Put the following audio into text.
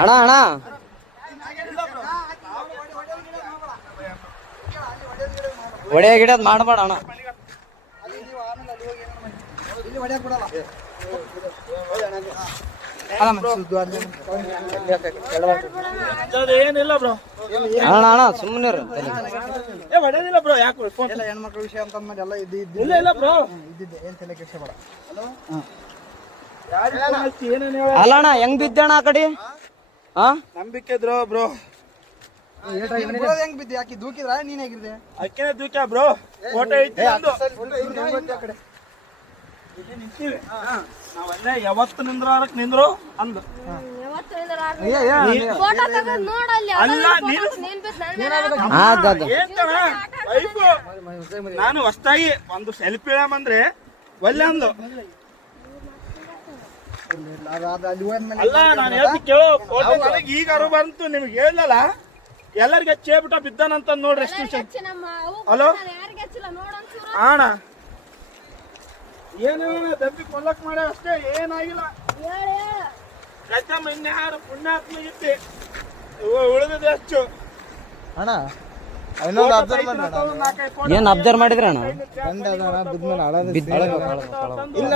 ಅಣ್ಣ ಅಣ್ಣ ಒಡೆಯ ಗಿಡದ್ ಮಾಡಬೇಡ ಅಣ್ಣ. ಏನಿಲ್ಲ ಬ್ರೋ ಅಣ್ಣ ಅಣ್ಣ ಸುಮ್ಮನೆ ಹೊಡೆದಿಲ್ಲ ಬ್ರೋ. ಯಾಕೆ ಹೆಣ್ಮಕ್ಳ ವಿಷಯ ಅಂತ ಎಲ್ಲ ಇಲ್ಲ ಇಲ್ಲ ಬ್ರೋ ಇದ್ದಿದ್ದೆ ಏನ್ ತಲೆ ಕೆಡ್ಸ್ಕೊಬೇಡ. ಅಲ್ಲ ಅಣ್ಣ ಹೆಂಗ್ ಬಿದ್ದಣ್ಣ ಆ ಕಡೆ? ಹಾ ನಂಬಿಕೆ ಇದ್ರು ಬ್ರೋ. ಹೆಂಗ್ ಬಿದ್ದೆ? ಯಾಕೆ ದೂಕಿದ್ರ ನೀನ್ ಹೇಗಿದ್ದೆ? ಅಕ್ಕೇನೆ ದೂಕ್ಯ ಬ್ರೋ. ಫೋಟೋ ಐತಿ ನಾವಲ್ಲೇ ಯಾವತ್ತು ನಿಂದ್ರಾರಕ್ ನಿಂದ್ರು ಅಂದು. ನಾನು ಹೊಸ್ತಾಗಿ ಒಂದು ಸೆಲ್ಫಿ ಇಳಂದ್ರೆ ಒಲ್ಲೆ ಅಂದು. ಅಲ್ಲ ನಾನು ಹೇಳ್ತಿ ಕೇಳೋ ಫೋಟೋ ನನಗೆ ಈಗ ಅರು ಬಂತು. ನಿಮ್ಗೆ ಹೇಳಲ್ಲ ಎಲ್ಲರಿಗೆ ಹಚ್ಚೇಬಿಟ್ಟ ಬಿದ್ದಾನಂತ ನೋಡ್ರಿ. ಎಷ್ಟು ವಿಷಯ. ಹಲೋ ಅಣ್ಣ ಏನೇನ ದಬ್ಬಿ ಕೊಲ್ಲಕ್ ಮಾಡ ಅಷ್ಟೇ, ಏನಾಗಿಲ್ಲ. ಇನ್ಯಾರು ಪುಣ್ಯಾತ್ಮಗಿತ್ತಿ ಉಳಿದಿದೆ ಹೆಚ್ಚು ಅಣ್ಣ. ಏನ್ ಅಬ್ಸರ್ವ್ ಮಾಡಿದ್ರಿ ಅಣ್ಣ? ಇಲ್ಲ